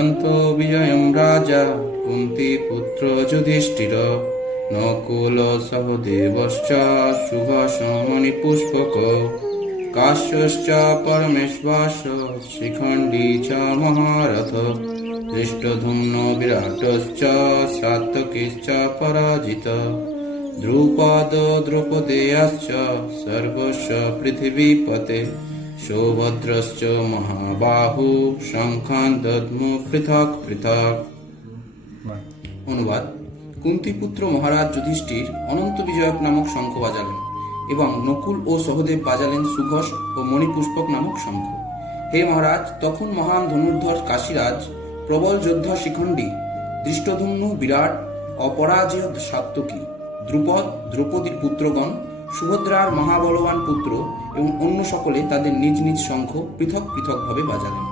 অনন্ত বিজয়ম রাজা কুন্তি পুত্র যুধিষ্ঠির নকুল সহদেবশ্চ সুভাষমণি পুষ্পক কাশ্যশ্চ পরমেশ্বরশ্চ শিখণ্ডী চ মহারথ দৃষ্টধুম্ন বিরাটশ্চ সাত্যকিশ্চ পরাজিত দ্রুপদ দ্রৌপদেয়াশ্চ সর্বস্ব পৃথিবীপতে সৌভদ্রশ্চ মহাবাহু শঙ্খান দদ্মু পৃথক পৃথক। অনুবাদ: কুন্তিপুত্র মহারাজ যুধিষ্ঠির অনন্ত বিজয়ক নামক শঙ্খ বাজালেন এবং নকুল ও সহদেব বাজালেন সুঘোষ ও মণিপুষ্পক নামক শঙ্খ। হে মহারাজ, তখন মহান ধনুর্ধর কাশীরাজ, প্রবল যোদ্ধা শিখণ্ডী, দৃষ্টধুম্ন বিরাট, অপরাজেয় সাত্যকী, দ্রুপদ দ্রৌপদীর পুত্রগণ, সুভদ্রার মহাবলবান পুত্র এবং অন্য সকলে তাদের নিজ নিজ শঙ্খ পৃথক পৃথকভাবে বাজালেন।